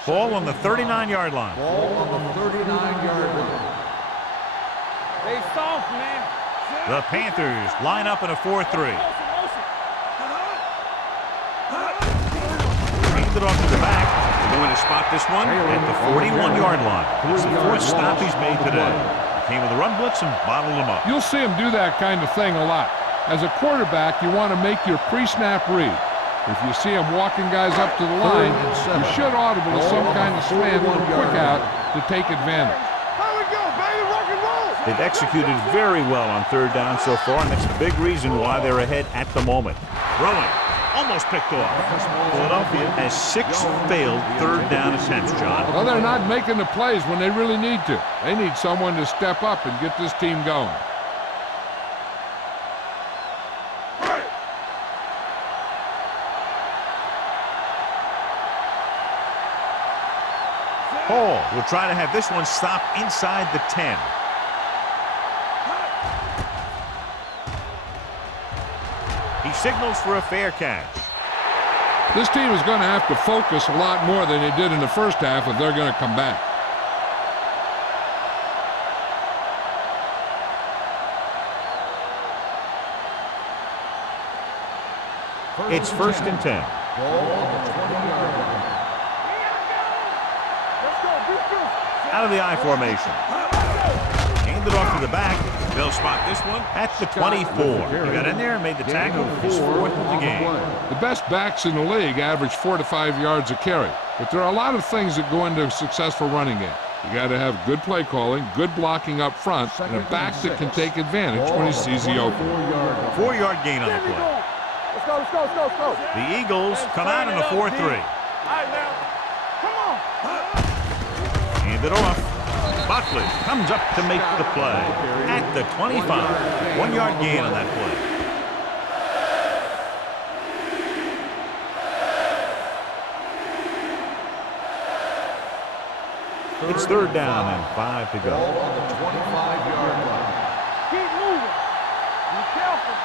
Ball on the 39-yard line. Ball on the 39-yard line. They soft, man. The Panthers line up in a 4-3. Hand it off to the back. They're going to spot this one at the 41-yard line. It's the 4th stop he's made today. He came with a run blitz and bottled him up. You'll see him do that kind of thing a lot. As a quarterback, you want to make your pre-snap read. If you see him walking guys up to the line, you should audible to some kind of slant or quick out to take advantage. Here we go, baby. Rock and roll. They've executed very well on third down so far, and that's a big reason why they're ahead at the moment. Throwing. Almost picked off. Philadelphia has 6 failed third down attempts, John. Well, they're not making the plays when they really need to. They need someone to step up and get this team going. Hall will try to have this one stop inside the 10. He signals for a fair catch. This team is going to have to focus a lot more than they did in the first half if they're going to come back. It's first and 10. Ball on the 20-yard line. Let's go. Defense. Out of the I formation. Handed off to the back. They'll spot this one at the 24. He got in there and made the tackle. His fourth of the game. The best backs in the league average 4 to 5 yards a carry. But there are a lot of things that go into a successful running game. You got to have good play calling, good blocking up front, and a back that can take advantage when he sees the open. 4-yard gain on the play. Let's go, let's go, let's go, let's go. The Eagles come out in a 4-3. All right, now. Come on. Hand it off. Buckley comes up to make the play at the 25. 1-yard gain on that play. It's third down and 5 to go. Ball on the 25-yard line. Keep moving. Be careful.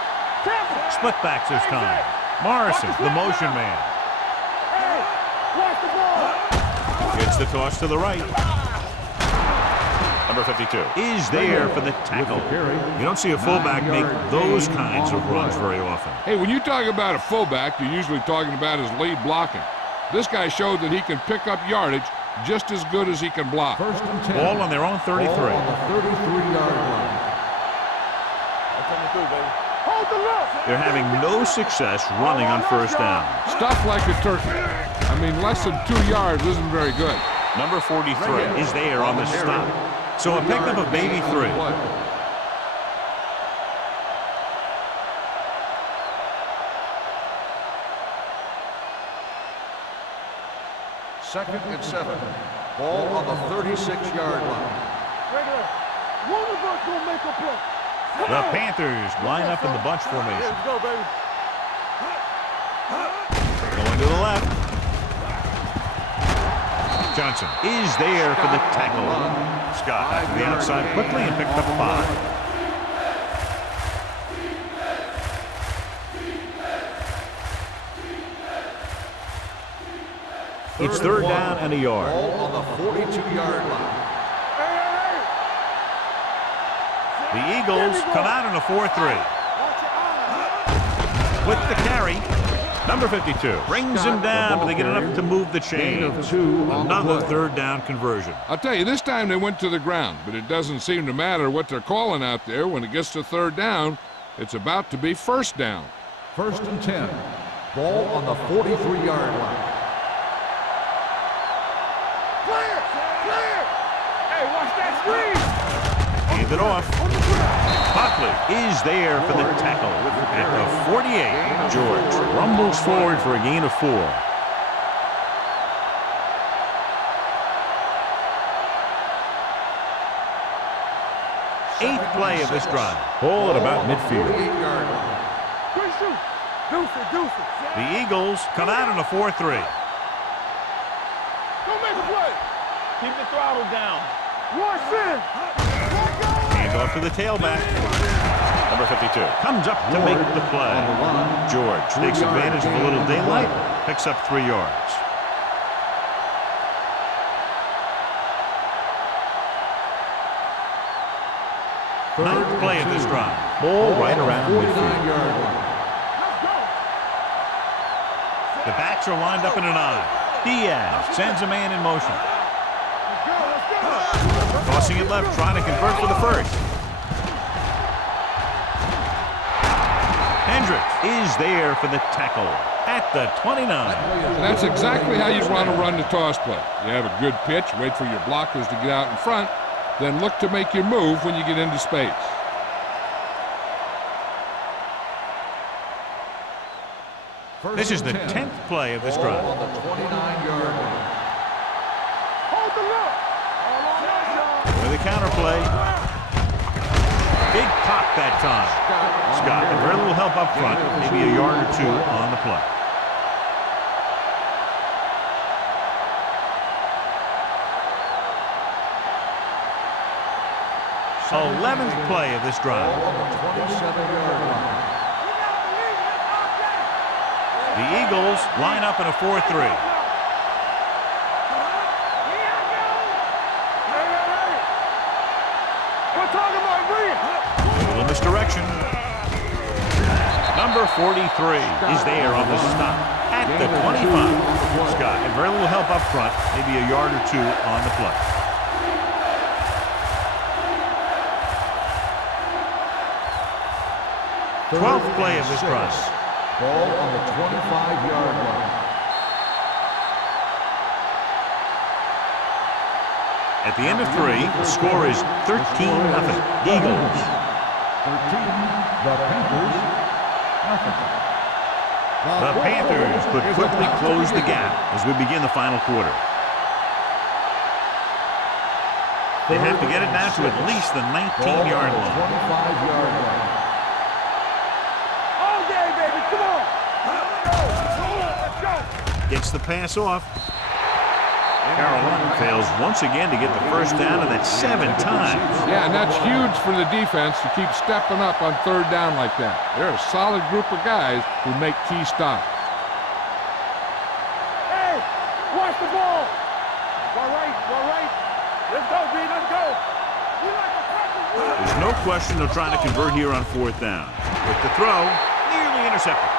Careful. Split backs this time. Morrison, the motion man. Hey, watch the ball. Gets the toss to the right. Number 52 is there for the tackle. You don't see a fullback make those kinds of runs very often. Hey, when you talk about a fullback, you're usually talking about his lead blocking. This guy showed that he can pick up yardage just as good as he can block. First and 10. Ball on their own 33. Ball on the 33-yard line. Hold the look. They're having no success running on first down. Stuff like a turkey. I mean, less than 2 yards isn't very good. Number 43 is there on the stop. So a pickup of maybe 3. Second and 7. Ball on the 36-yard line. Regular. One of us will make a play. The Panthers line up in the bunch formation. Let's go, baby. Going to the left. Johnson is there for the tackle. Scott back to the outside quickly and picked up 5. It's third down and a yard. Ball on the 42-yard line. The Eagles come out in a 4-3. With the carry, number 52 brings him down, but they get enough to move the chain. Another third down conversion. I'll tell you, this time they went to the ground, but it doesn't seem to matter what they're calling out there. When it gets to third down, it's about to be first down. First and 10. Ball on the 43-yard line. Clear! Clear! Hey, watch that screen! Hand it off. Buckley is there for the tackle at the 48. George rumbles forward for a gain of 4. Eighth play of this drive. Ball at about midfield. 48-yard line. Good shoot. Deuce it, deuce it. The Eagles come out in a 4-3. Don't make a play. Keep the throttle down. Rush in. Hand off to the tailback. Number 52 comes up to make the play. George takes advantage of a little daylight, picks up 3 yards. Ninth play of this drive. Ball right around midfield. 49-yard line. The backs are lined up in an I. Diaz sends a man in motion. Crossing it left, trying to convert for the first. Hendricks is there for the tackle at the 29. And that's exactly how you want to run the toss play. You have a good pitch, wait for your blockers to get out in front, then look to make your move when you get into space. This is the 10th play of this drive. On the 29-yard line. Hold the look. With a counter play. Big pop that time. Scott, and very little help up front, maybe a yard or 2 on the play. So 11th play of this drive. On the 27-yard line. The Eagles line up in a 4-3. We're talking about green. A little misdirection. Number 43 is there on the stop at the 25. Scott had very little help up front, maybe a yard or two on the play. Third 12th play of this 6. run. Ball on the 25-yard line. At the end of 3, the score is 13-0. Eagles. 13, the Panthers, nothing. The Panthers could quickly close the gap as we begin the final quarter. They have to get it down to at least the 19-yard line. 25-yard line. All day, baby, come on. Let's go. Gets the pass off. Carolina fails once again to get the first down, and that's 7 times. Yeah, and that's huge for the defense to keep stepping up on third down like that. They're a solid group of guys who make key stops. Hey, watch the ball. Go right, go right. Let's go, B, let's go. We like a practice. There's no question they're trying to convert here on 4th down. With the throw, nearly intercepted.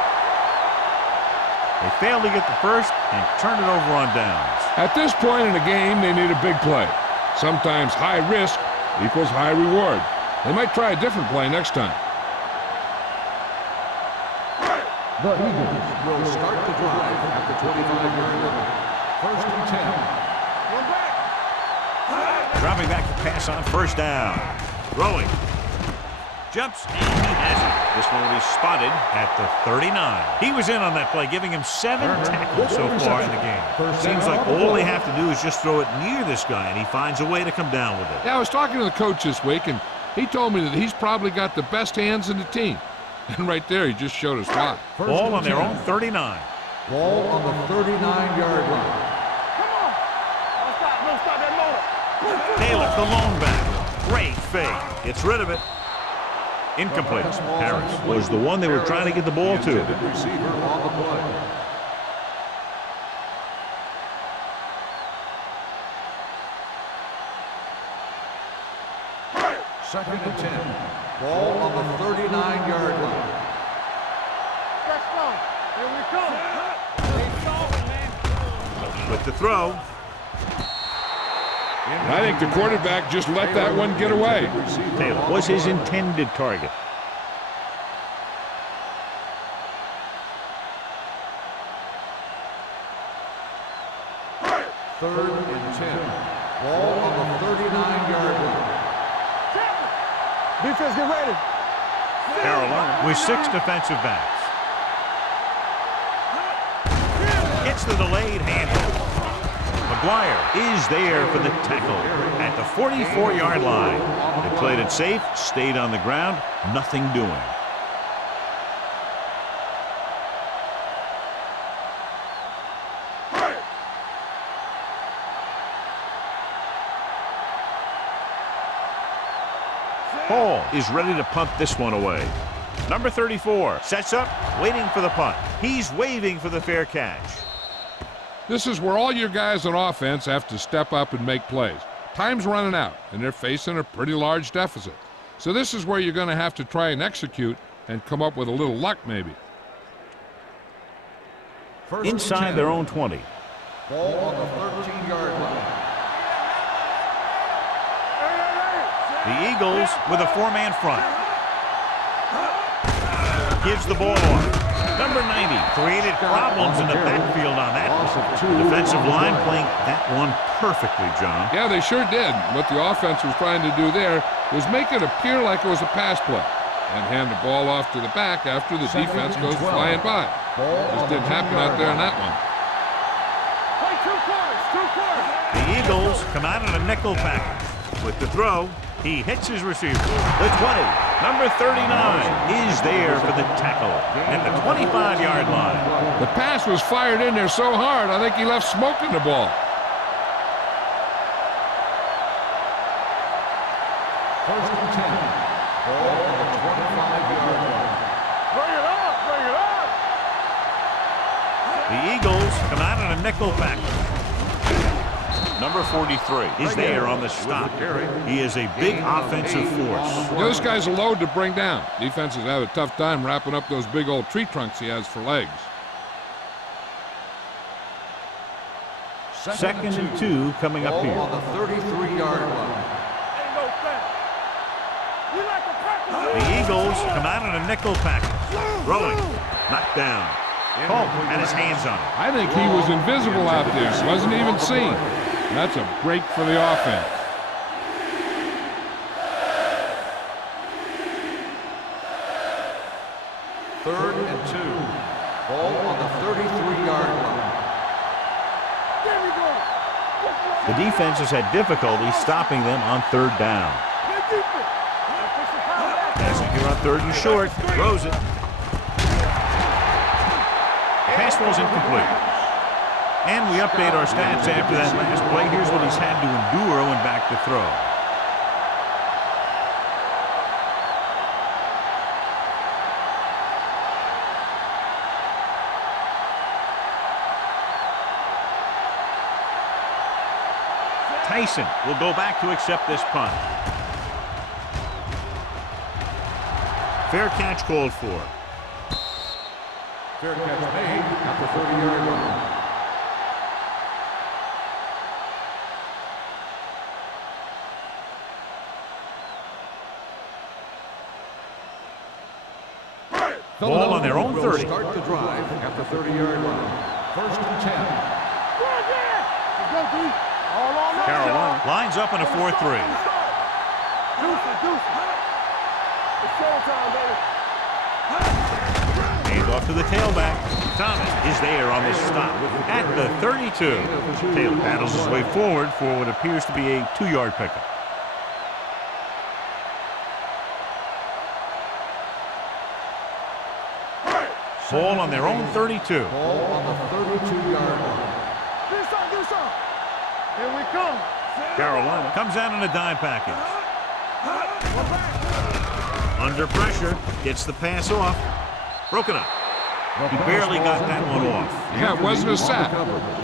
They fail to get the first and turn it over on downs. At this point in the game, they need a big play. Sometimes high risk equals high reward. They might try a different play next time. The Eagles will start the drive at the 25-yard line. First and 10. One back. Dropping back to pass on 1st down. Throwing. Jumps, and he has it. This one will be spotted at the 39. He was in on that play, giving him 7 tackles so far in the game. Seems like all they have to do is just throw it near this guy, and he finds a way to come down with it. Yeah, I was talking to the coach this week, and he told me that he's probably got the best hands in the team. And right there, he just showed us why. Ball on their own 39. Ball on the 39-yard line. Come on. Don't stop that motor. Taylor, the lone back. Great fake. Gets rid of it. Incomplete. Harris was the one they were trying to get the ball to. Receiver on the play. Second and 10. Ball on the 39-yard line. Stretch strong. Here we come. Stay solid, man. With the throw. I think the quarterback just let that one get away. Taylor was his intended target. Third and 10. Ball on the 39-yard line. Defense, get ready. Carolina with 6 defensive backs. Gets the delayed handoff. McGuire is there for the tackle at the 44-yard line. They played it safe, stayed on the ground, nothing doing. Hall is ready to punt this one away. Number 34 sets up, waiting for the punt. He's waving for the fair catch. This is where all your guys on offense have to step up and make plays. Time's running out, and they're facing a pretty large deficit. So this is where you're going to have to try and execute and come up with a little luck, maybe. Inside their own 20. Ball on the 13-yard line. The Eagles with a 4-man front. Gives the ball off. Number 90 created problems in the backfield on that. Defensive line playing that one perfectly, John. Yeah, they sure did. What the offense was trying to do there was make it appear like it was a pass play and hand the ball off to the back after the defense goes flying by. Just didn't happen out there on that one. Play 2 quarters, 2 quarters. The Eagles come out in a nickel package. With the throw, he hits his receiver. The 20, number 39, is there for the tackle at the 25-yard line. The pass was fired in there so hard, I think he left smoke in the ball. First and 10. Ball on the 25-yard line. Bring it up, bring it up. The Eagles come out in a nickel package. Number 43 is there on the stop. He is a big offensive force. This guy's a load to bring down. Defenses have a tough time wrapping up those big old tree trunks he has for legs. 2nd and 2 coming up here. On the 33-yard line. The Eagles come out in a nickel package. Throwing. Knocked down. Polk had his hands on it. I think he was invisible out there. Wasn't even seen. That's a break for the offense. Third and 2. Ball on the 33-yard line. The defense has had difficulty stopping them on 3rd down. Passing here on 3rd and short. Throws it. Pass ball's incomplete. And we update our stats after that last play. Here's what he's had to endure when back to throw. Tyson will go back to accept this punt. Fair catch called for. Fair catch made at the 30-yard line. Ball on their own 30. Start the drive at the 30-yard line. 1st and 10. Carolina lines up in a 4-3. Hand off to the tailback. Thomas is there on the stop at the 32. Taylor battles his way forward for what appears to be a 2-yard pickup. Ball on their own 32. Ball on the 32-yard line. Here we come. Carolina comes out in a dime package. Under pressure, gets the pass off. Broken up. He barely got that one off. Yeah, it wasn't a sack.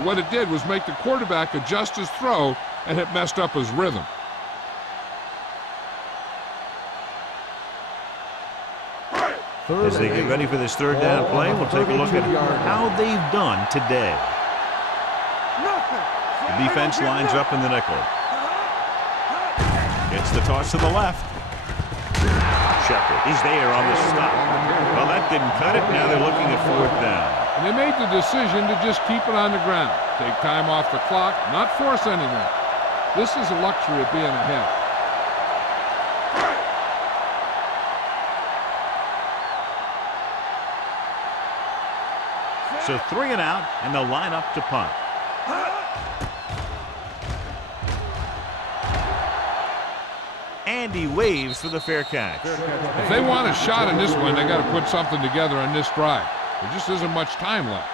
What it did was make the quarterback adjust his throw, and it messed up his rhythm. As they get ready for this 3rd down play, we'll take a look at how they've done today. The defense lines up in the nickel. Gets the toss to the left. Shepard is there on the stop. Well, that didn't cut it. Now they're looking at 4th down. And they made the decision to just keep it on the ground. Take time off the clock, not force anything. This is a luxury of being ahead. So 3 and out, and they'll line up to punt. And he waves for the fair catch. If they want a shot in this one, they got to put something together on this drive. There just isn't much time left.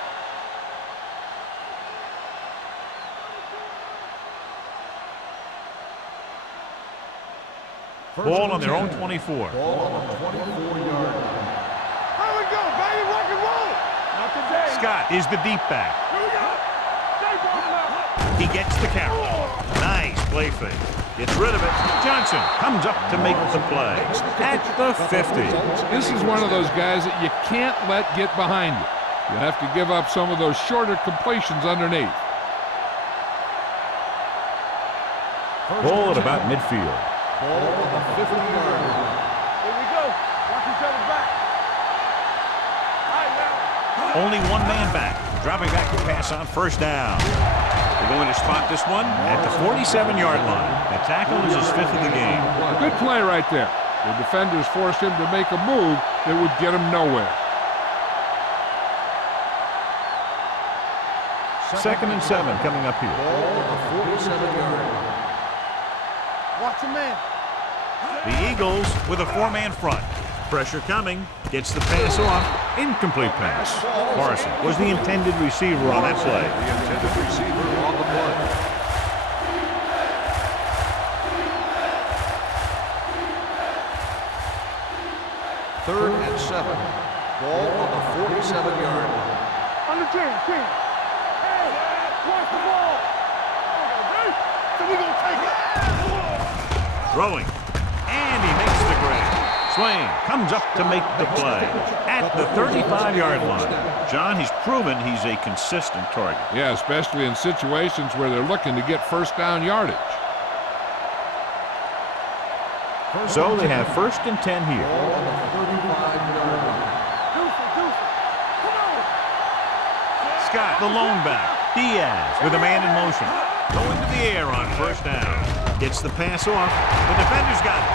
Ball on their own 24. Ball on the 24-yard line. Here we go, baby. Rock and roll. Not today. Scott is the deep back. Here we go. Stay ball now. He gets the carry. Nice play fake. Gets rid of it. Johnson comes up to make the play at the 50. This is one of those guys that you can't let get behind you. You have to give up some of those shorter completions underneath. Ball at about midfield. Ball on the 50-yard line. Here we go. Watch each other back. All right, now. Only one man back. Dropping back to pass on 1st down. They're going to spot this one at the 47-yard line. The tackle is his 5th of the game. Good play right there. The defenders forced him to make a move that would get him nowhere. 2nd and 7 coming up here. Ball on the 47-yard line. Watch a man. The Eagles with a 4-man front. Pressure coming. Gets the pass off. Incomplete pass. Morrison was the intended receiver on that play. The intended receiver on the play. Third and 7. Ball on the 47-yard line. On the 10. Hey, watch the ball. and we're going to take it. Throwing. And he makes the grab. Swain comes up to make the play at the 35-yard line. John, he's proven he's a consistent target. Yeah, especially in situations where they're looking to get first down yardage. So they have 1st and 10 here. Ball on the 35-yard line. Deuce, come on. Scott, the lone back. Diaz with a man in motion. Going to the air on 1st down. Gets the pass off. The defender's got it.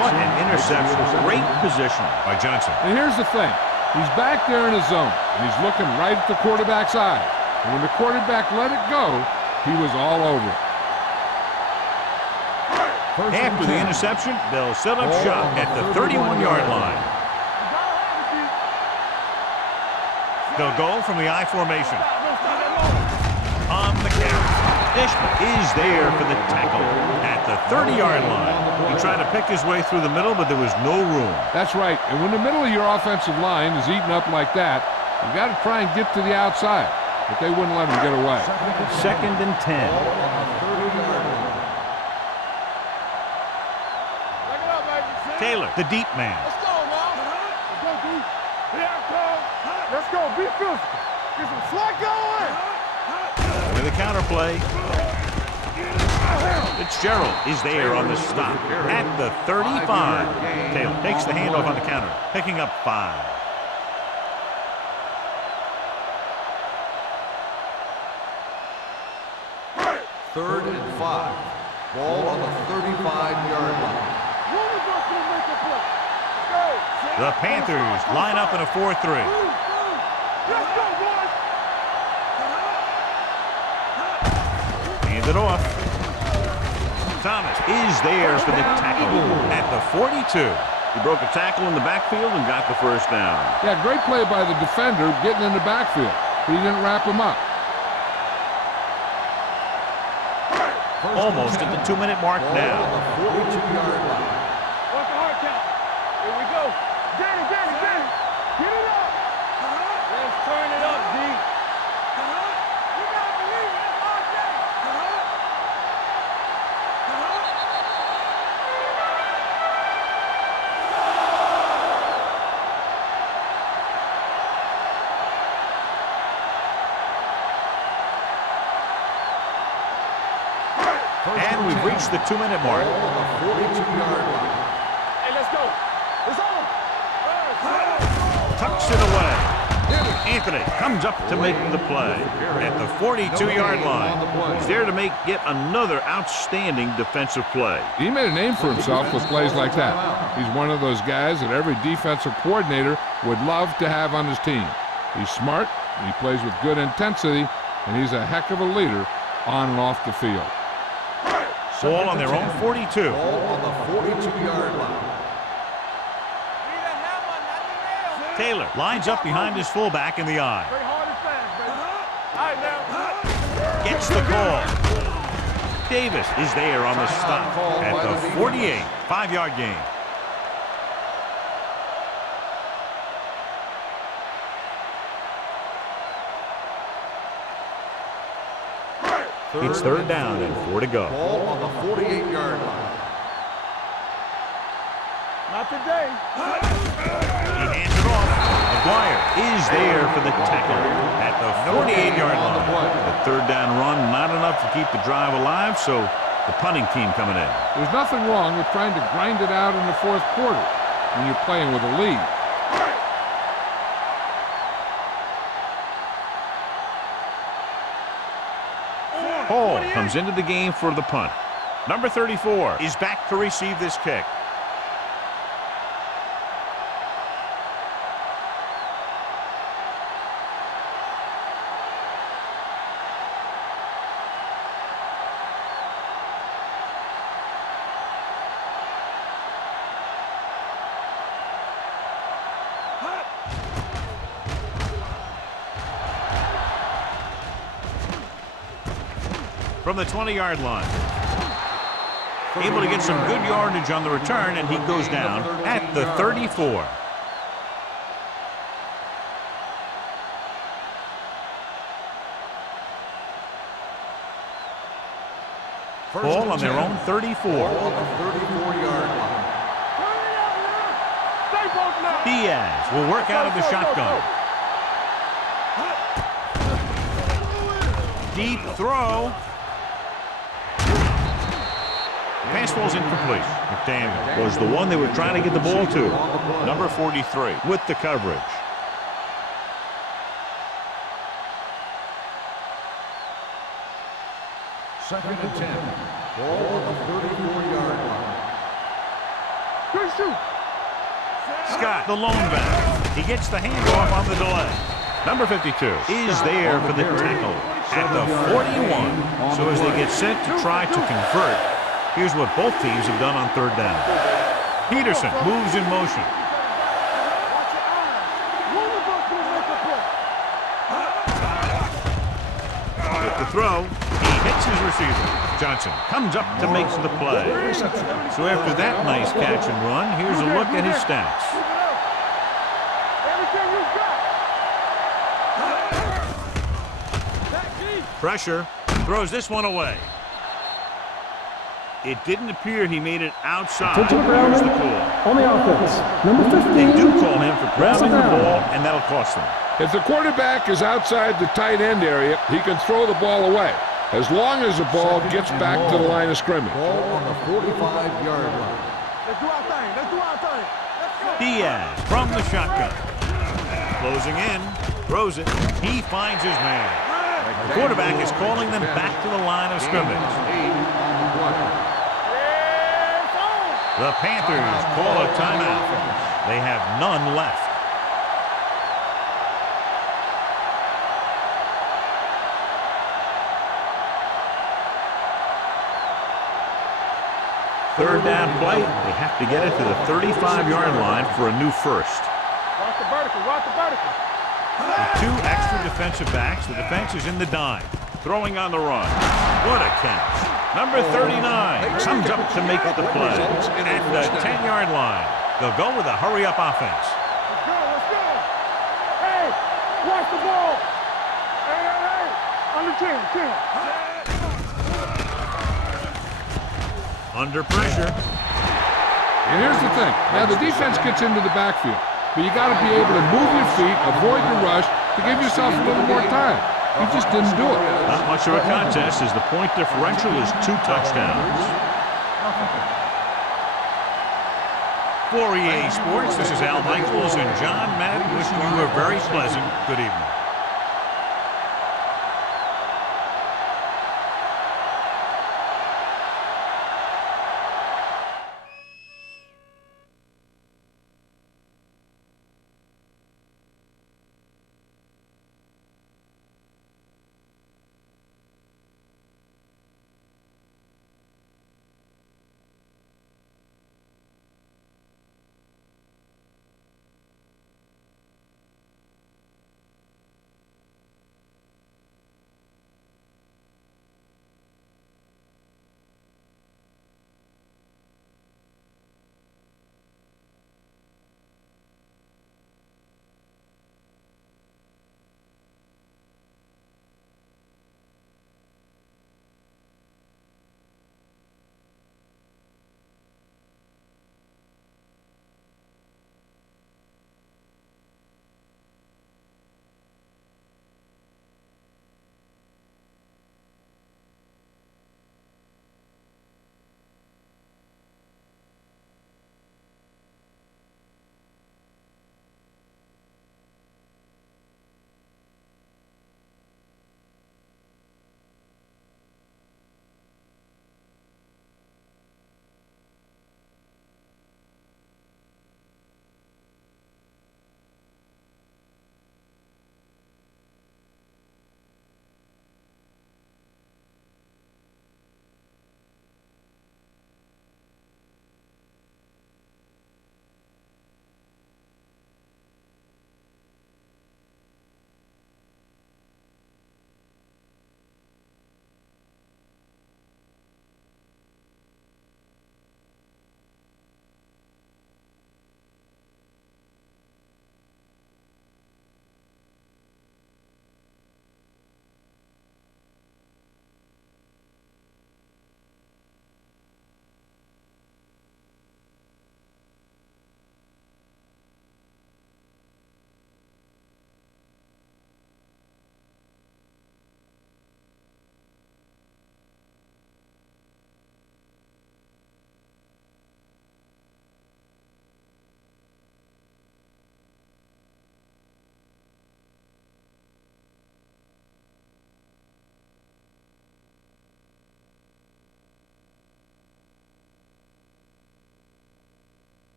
What an interception. Great position by Johnson. And here's the thing. He's back there in his zone, and he's looking right at the quarterback's eye. And when the quarterback let it go, he was all over it. After the interception, they'll set up shop at the 31-yard line. They'll go from the I formation. On the carry. Dishman is there for the tackle at the 30-yard line. He tried to pick his way through the middle, but there was no room. That's right. And when the middle of your offensive line is eaten up like that, you've got to try and get to the outside. But they wouldn't let him get away. 2nd and 10. Taylor, the deep man. Let's go, now. Let's go, D. Here I come. Let's go. Be physical. Get some slack going. With a counter play. Fitzgerald is there on the stop at the 35. Taylor takes the handoff on the counter, picking up 5. Third and 5. Ball on the 35-yard line. The Panthers line up in a 4-3. Let's go, boys. Hand it off. Thomas is there for the tackle at the 42. He broke a tackle in the backfield and got the 1st down. Yeah, great play by the defender getting in the backfield. He didn't wrap him up. Almost at the 2-minute mark now. On the 42-yard line. What's the hard count? Here we go. Get it. Get it up. Let's turn it up, D. You gotta believe it. That's RJ. And we've reached the 2-minute mark. Ball on the 42-yard line. Hey, let's go. It's on. Tucks it away. Anthony comes up to make the play at the 42-yard line. He's there to make yet another outstanding defensive play. He made a name for himself with plays like that. He's one of those guys that every defensive coordinator would love to have on his team. He's smart, he plays with good intensity, and he's a heck of a leader on and off the field. Ball on their own 42. Ball on the 42-yard line. Taylor lines up behind his fullback in the I. Very hard and fast, baby. All right, now. Gets the call. Davis is there on the stop at the 48. 5-yard gain. It's 3rd down and 4 to go. Ball on the 48-yard line. Not today. He hands it off. McGuire is there for the tackle at the 48-yard line. The 3rd down run, not enough to keep the drive alive, so the punting team coming in. There's nothing wrong with trying to grind it out in the 4th quarter when you're playing with a lead. Hall comes into the game for the punt. Number 34 is back to receive this kick. From the 20-yard line. Able to get some good yardage on the return, and he goes down at the 34. Ball on their own 34. Ball on the 34-yard line. Diaz will work out of the shotgun. Deep throw. Pass falls incomplete. McDaniel was the one they were trying to get the ball to. Number 43 with the coverage. Second and 10. Ball on the 34-yard line. Scott, the lone back. He gets the handoff on the delay. Number 52 is there for the tackle at the 41. So as they get set to try to convert, here's what both teams have done on third down. Peterson moves in motion. With the throw, he hits his receiver. Johnson comes up to make the play. So after that nice catch and run, here's a look at his stats. Pressure, throws this one away. It didn't appear he made it outside. Here's the call. On the offense, number 15. They do call him for grabbing the ball, and that'll cost them. If the quarterback is outside the tight end area, he can throw the ball away, as long as the ball gets back to the line of scrimmage. Ball on the 45-yard line. Let's do our thing. Let's do our thing. Let's go. Diaz from the shotgun. Closing in, throws it. He finds his man. The quarterback is calling them back to the line of scrimmage. The Panthers call a timeout. They have none left. Third down play. They have to get it to the 35-yard line for a new first. Watch the vertical. Watch the vertical. With two extra defensive backs, the defense is in the dime. Throwing on the run. What a catch. Number 39 comes up to make the play at the 10-yard line. They'll go with a hurry-up offense. Let's go. Let's go. Hey, watch the ball. Hey, hey, hey. Under 10. Under pressure. And here's the thing. Now, the defense gets into the backfield, but you got to be able to move your feet, avoid the rush, to give yourself a little more time. He just didn't do it. Not much of a contest as the point differential is 2 touchdowns. For EA Sports, this is Al Michaels and John Madden wishing you a very pleasant good evening.